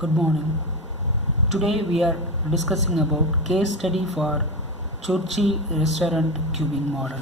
Good morning. Today we are discussing about case study for Churchi restaurant queuing model.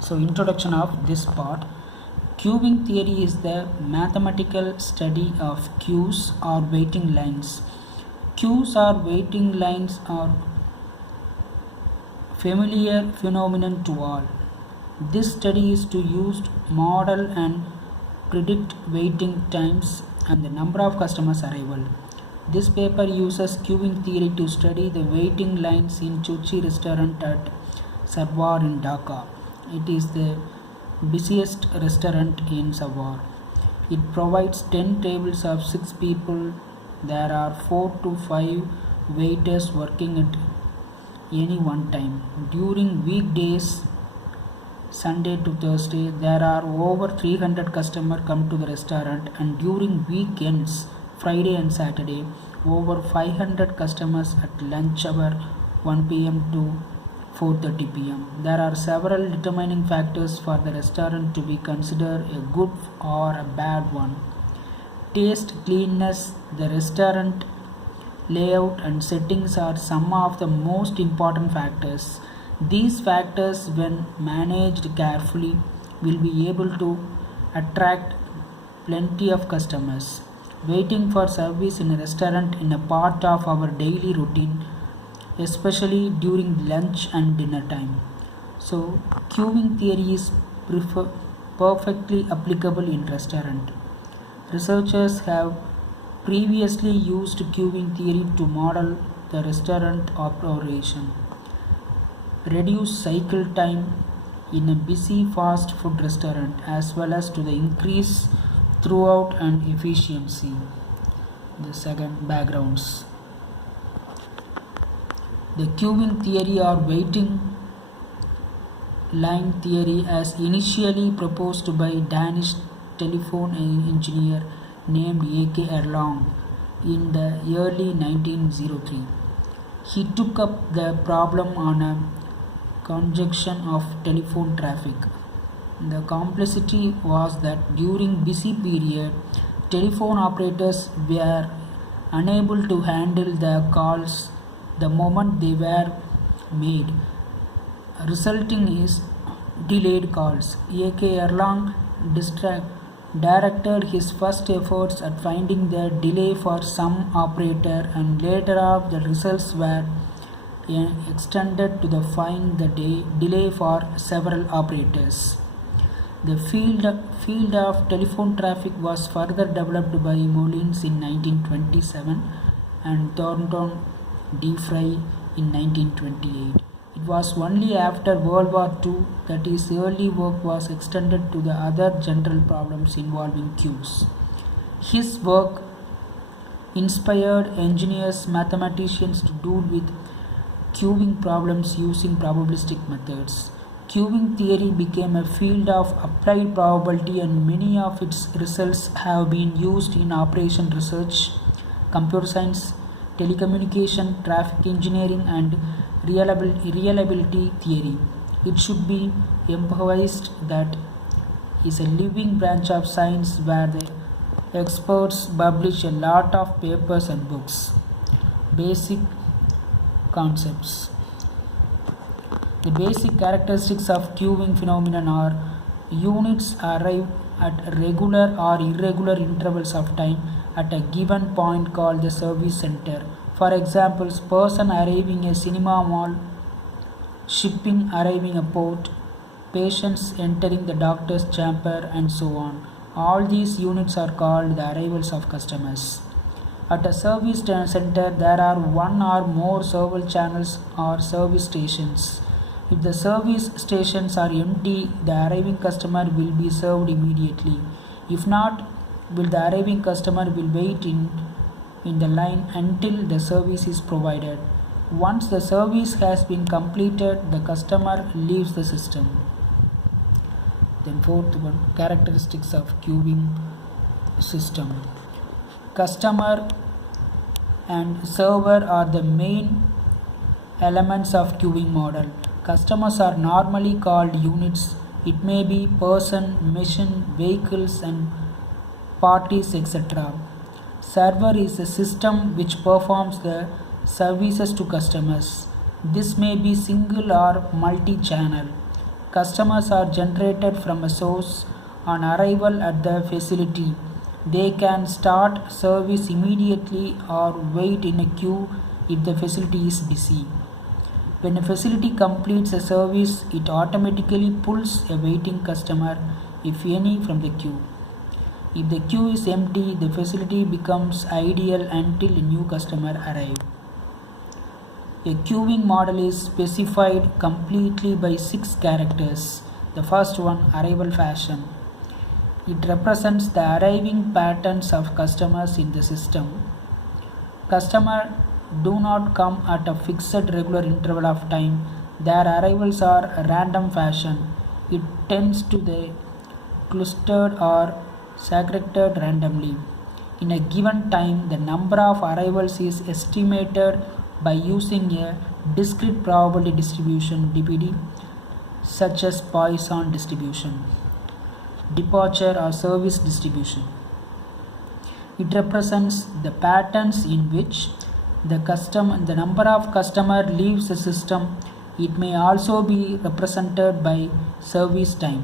So introduction of this part. Queuing theory is the mathematical study of queues or waiting lines. Queues or waiting lines are familiar phenomenon to all. This study is to use model and predict waiting times and the number of customers arrival. This paper uses queuing theory to study the waiting lines in Churchi restaurant at Sarwar in Dhaka. It is the busiest restaurant in Sarwar. It provides 10 tables of 6 people. There are 4 to 5 waiters working at any one time. During weekdays, Sunday to Thursday, there are over 300 customers come to the restaurant, and during weekends, Friday and Saturday, over 500 customers at lunch hour 1 pm to 4:30 pm. There are several determining factors for the restaurant to be considered a good or a bad one. Taste, cleanness, the restaurant layout and settings are some of the most important factors. These factors, when managed carefully, will be able to attract plenty of customers. Waiting for service in a restaurant is a part of our daily routine, especially during lunch and dinner time. So, queuing theory is perfectly applicable in restaurant. Researchers have previously used queuing theory to model the restaurant operation, reduce cycle time in a busy fast food restaurant, as well as to the increase throughput and efficiency. The second backgrounds. The queuing theory or waiting line theory as initially proposed by Danish telephone engineer named A.K. Erlang in the early 1903. He took up the problem on a conjunction of telephone traffic. The complexity was that during busy period, telephone operators were unable to handle the calls the moment they were made, resulting is delayed calls. A.K. Erlang directed his first efforts at finding the delay for some operator, and later on the results were extended to the find the delay for several operators. The field of telephone traffic was further developed by Mullins in 1927 and Thornton D. Fry in 1928. It was only after World War II that his early work was extended to the other general problems involving queues. His work inspired engineers, mathematicians to deal with queuing problems using probabilistic methods. Queuing theory became a field of applied probability, and many of its results have been used in operation research, computer science, telecommunication, traffic engineering, and reliability theory. It should be emphasized that is a living branch of science where the experts publish a lot of papers and books. Basic concepts. The basic characteristics of queuing phenomenon are units arrive at regular or irregular intervals of time at a given point called the service center. For example, person arriving a cinema mall, shipping arriving a port, patients entering the doctor's chamber, and so on. All these units are called the arrivals of customers. At a service center, there are one or more server channels or service stations. If the service stations are empty, the arriving customer will be served immediately. If not, the arriving customer will wait in the line until the service is provided. Once the service has been completed, the customer leaves the system. Then fourth one, characteristics of queuing system. Customer and server are the main elements of queuing model. Customers are normally called units. It may be person, machine, vehicles, and parties, etc. Server is a system which performs the services to customers. This may be single or multi-channel. Customers are generated from a source on arrival at the facility. They can start service immediately or wait in a queue if the facility is busy. When a facility completes a service, it automatically pulls a waiting customer, if any, from the queue. If the queue is empty, the facility becomes ideal until a new customer arrives. A queuing model is specified completely by 6 characters. The first one, arrival fashion. It represents the arriving patterns of customers in the system. Customers do not come at a fixed regular interval of time. Their arrivals are a random fashion. It tends to the clustered or segregated randomly. In a given time, the number of arrivals is estimated by using a discrete probability distribution (DPD), such as Poisson distribution. Departure or service distribution. It represents the patterns in which the number of customer leaves the system. It may also be represented by service time,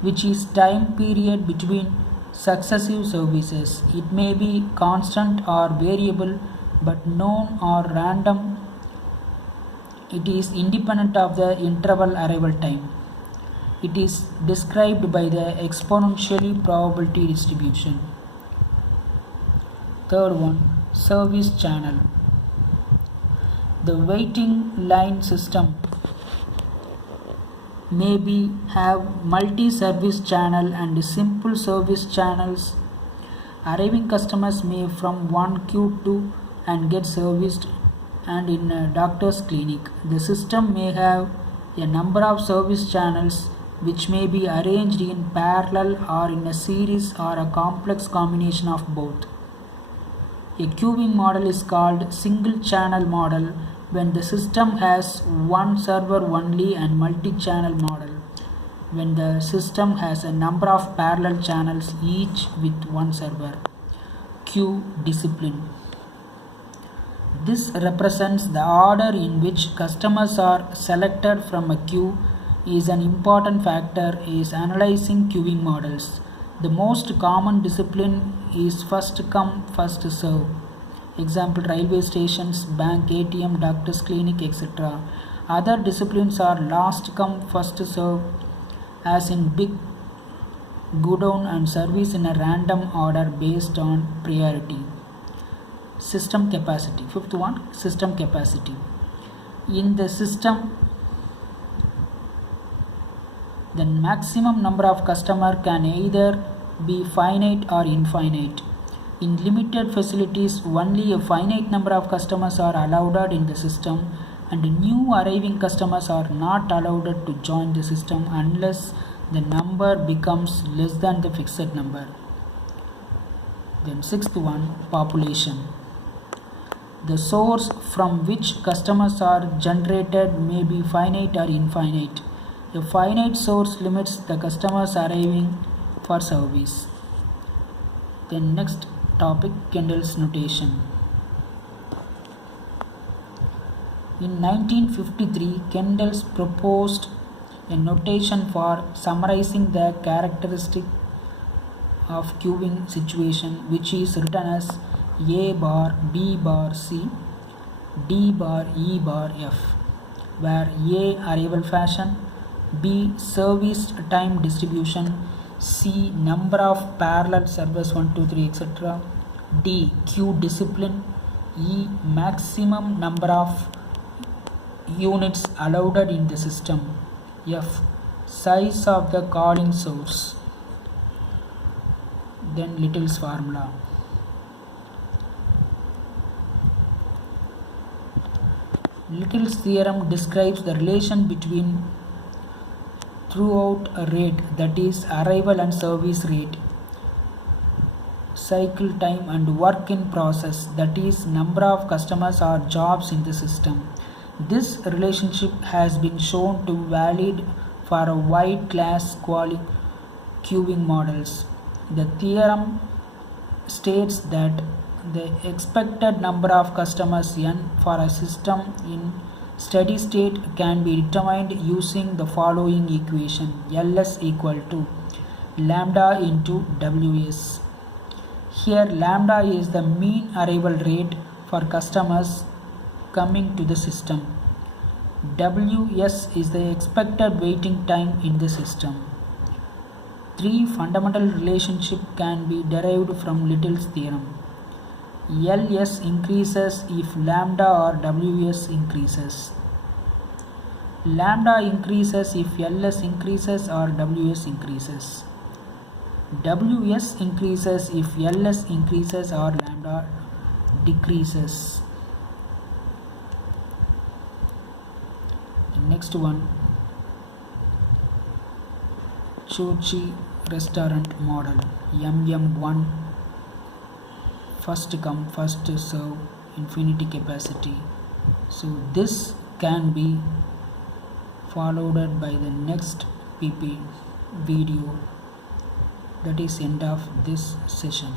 which is time period between successive services. It may be constant or variable, but known or random. It is independent of the interval arrival time. It is described by the exponentially probability distribution. Third one, service channel. The waiting line system may have multi-service channel and simple service channels. Arriving customers may from one queue to and get serviced, and in a doctor's clinic. The system may have a number of service channels which may be arranged in parallel or in a series or a complex combination of both. A queuing model is called single channel model when the system has one server only, and multi-channel model when the system has a number of parallel channels each with one server. Queue discipline. This represents the order in which customers are selected from a queue is an important factor is analyzing queuing models. The most common discipline is first come, first serve. Example, railway stations, bank, ATM, doctor's clinic, etc. Other disciplines are last come, first serve, as in big godown, and service in a random order based on priority. System capacity. Fifth one, system capacity. In the system, the maximum number of customers can either be finite or infinite. In limited facilities, only a finite number of customers are allowed in the system, and new arriving customers are not allowed to join the system unless the number becomes less than the fixed number. Then sixth one, population. The source from which customers are generated may be finite or infinite. A finite source limits the customers arriving for service. Then next topic, Kendall's notation. In 1953, Kendall proposed a notation for summarizing the characteristic of queuing situation, which is written as A bar, B bar, C, D bar, E bar, F, where A arrival fashion, B service time distribution, C number of parallel servers 1, 2, 3, etc. D queue discipline, E maximum number of units allowed in the system, F size of the calling source. Then Little's formula. Little's theorem describes the relation between throughput rate, that is arrival and service rate, cycle time, and work in process, that is number of customers or jobs in the system. This relationship has been shown to valid for a wide class queuing models. The theorem states that the expected number of customers n for a system in steady state can be determined using the following equation: ls equal to lambda into ws. Here lambda is the mean arrival rate for customers coming to the system. ws is the expected waiting time in the system. Three fundamental relationships can be derived from Little's theorem. ls increases if lambda or ws increases. Lambda increases if ls increases or ws increases. ws increases if ls increases or lambda decreases. The next one, Churchy restaurant model, MM1, first come first serve, infinity capacity. So this can be followed by the next pp video. That is end of this session.